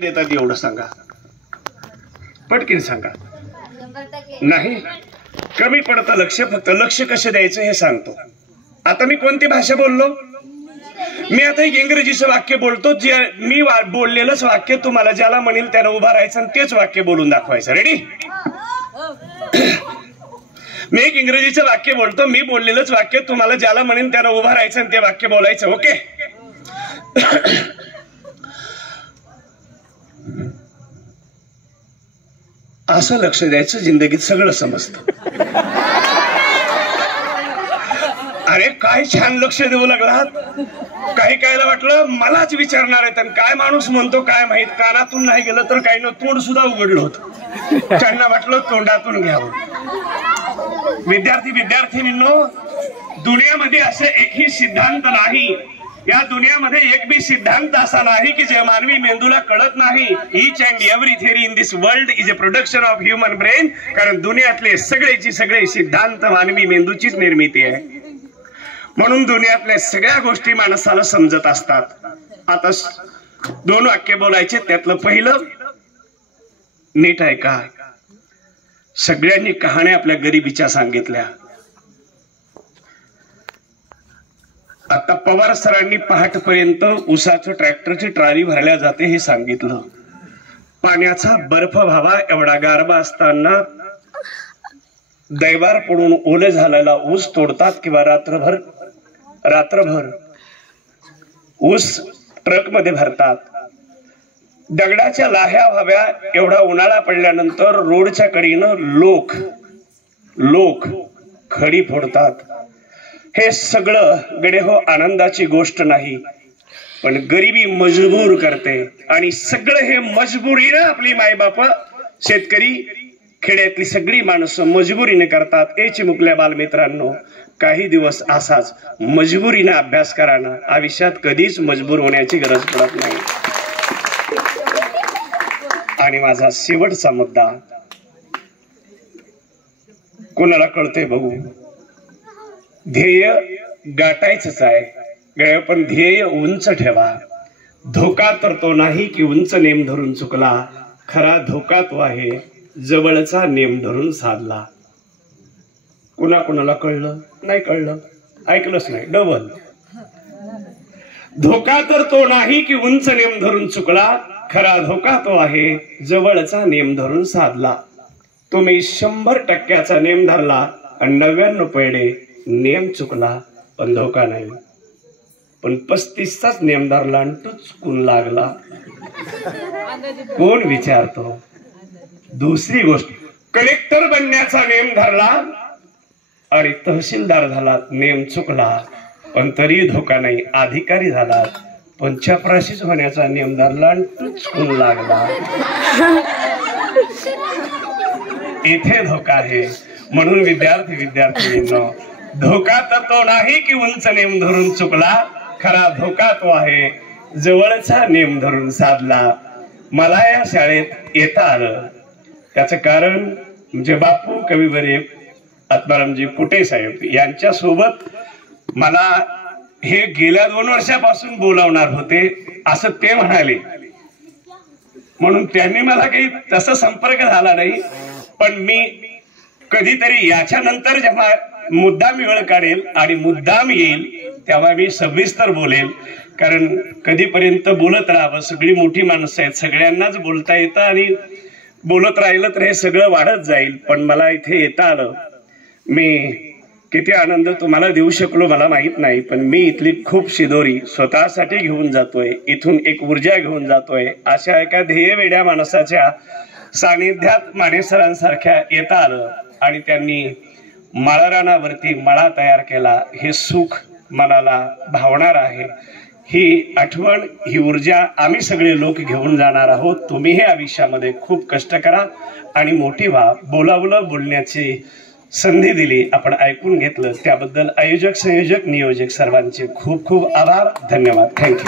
देतात एवढं सांगा, पटकीन सांगा. नाही, कमी पडतं लक्ष. फक्त लक्ष कसं द्यायचं हे सांगतो. आता मी कोणती भाषा बोललो? मी आता एक इंग्रजीचं वाक्य बोलतो. जे मी बोललेलंच वाक्य तुम्हाला ज्याला म्हणेल त्याला उभा राहायचं आणि तेच वाक्य बोलून दाखवायचं. रेडी? मी एक इंग्रजीचं वाक्य बोलतो. मी बोललेलंच वाक्य तुम्हाला ज्याला म्हणेल त्याला उभा राहायचं आणि ते वाक्य बोलायचं. ओके? असं लक्ष द्यायचं, जिंदगीत सगळं समजतं. अरे काय छान लक्ष देऊ लागलात. काही कायला वाटलं मलाच विचारणार आहेत आणि काय माणूस म्हणतो काय माहित. कानातून नाही गेलं तर काही न तोंड सुद्धा उघडलं होतं. त्यांना वाटलं तोंडातून घ्यावं. विद्यार्थींनो, दुनियामध्ये असं एकही सिद्धांत नाही. या दुनियामध्ये एक भी सिद्धांत असा नाही की जे मानवी मेंदूला कळत नाही. Each and every theory in this world is a production of human brain. कारण दुनियातले सगळेची सगळे सिद्धांत मानवी मेंदूचीच निर्मिती आहे. म्हणून दुनियातल्या सगळ्या गोष्टी माणसाला समजत असतात. आता दोन वाक्य बोलायचे. त्यातलं पहिलं नीट ऐका. सगळ्यांनी कहाण्या आपल्या गरिबीच्या सांगितल्या. आता पवार सरांनी पहाटपर्यंत उसाचं ट्रॅक्टरची ट्राली भरल्या जाते हे सांगितलं. पाण्याचा बर्फ व्हावा एवढा गारवा असताना दैवार पडून ओले झालेला ऊस तोडतात किंवा रात्रभर ऊस ट्रक मध्ये भरतात. दगडाच्या लाह्या व्हाव्या एवढा उन्हाळा पडल्यानंतर रोडच्या कडीनं लोक खडी फोडतात. हे सगळं गडे हो आनंदाची गोष्ट नाही, पण गरिबी मजबूर करते. आणि सगळं हे मजबुरीनं आपली मायबाप, शेतकरी, खेड्यातली सगळी माणसं मजबुरीने करतात. ए चिमुकल्या बालमित्रांनो, काही दिवस असाच मजबुरीने अभ्यास करा ना. आयुष्यात कधीच मजबूर होण्याची गरज पडत नाही. आणि माझा शेवटचा मुद्दा कोणाला कळतंय बघू. ध्येय गाठायचंच आहे, पण ध्येय उंच ठेवा. धोका तर तो नाही की उंच नेम धरून चुकला. खरा धोका तो आहे जवळचा नेम धरून साधला. कुणाला कळलं? नाही कळलं, ऐकलंच नाही. डबल. धोका तर तो नाही की उंच नेम धरून चुकला. खरा धोका तो आहे जवळचा नेम धरून साधला. तुम्ही 100% नेम धरला आणि 99 पडे नेम चुकला, पण धोका नाही. पण 35चा नेम धरला आणि तो चुकून लागला, कोण विचारतो? दुसरी गोष्ट, कलेक्टर बनण्याचा नेम धरला आणि तहसीलदार झाला, नेम चुकला, पण तरी धोका नाही. अधिकारी झाला, पण चपराशीच होण्याचा नेम धरला आणि चुकून लागला, इथे धोका आहे. म्हणून विद्यार्थींनो, धोका तर तो नाही की उंच नेम धरून चुकला. खरा धोका तो आहे जवळचा नेम धरून साधला. मला या शाळेत येता आलं त्याचं कारण म्हणजे बापू कविवर्य आत्मारामजी कुटे साहेब यांच्या सोबत मला हे गेल्या 2 वर्षापासून बोलावणार होते असं ते म्हणाले. म्हणून त्यांनी मला काही तसा संपर्क झाला नाही. पण मी कधीतरी याच्या नंतर जेव्हा मुद्दाम वेळ काढेल आणि मुद्दाम येईल तेव्हा मी सविस्तर बोलेल. कारण कधीपर्यंत बोलत राहावं. सगळी मोठी माणसं आहेत, सगळ्यांनाच बोलता येतं आणि बोलत राहिलं तर हे सगळं वाढत जाईल. पण मला इथे येता आलं. मी किती आनंद तुम्हाला देऊ शकलो मला माहित नाही, पण मी इथली खूप शिदोरी स्वतःसाठी घेऊन जातोय. इथून एक ऊर्जा घेऊन जातोय. अशा एका ध्येय वेड्या माणसाच्या सानिध्यात मानेसरांसारख्या येता आलं आणि त्यांनी माळरानावरती मळा तयार केला. हे सुख मनाला भावणार आहे. ही आठवण, ही ऊर्जा आम्ही सगळे लोक घेऊन जाणार आहोत. तुम्हीही आयुष्यामध्ये खूप कष्ट करा आणि मोठी व्हा. बोलावलं, बोलण्याची संधी दिली, आपण ऐकून घेतलं, त्याबद्दल आयोजक, संयोजक, नियोजक सर्वांचे खूप खूप आभार. धन्यवाद. थँक्यू.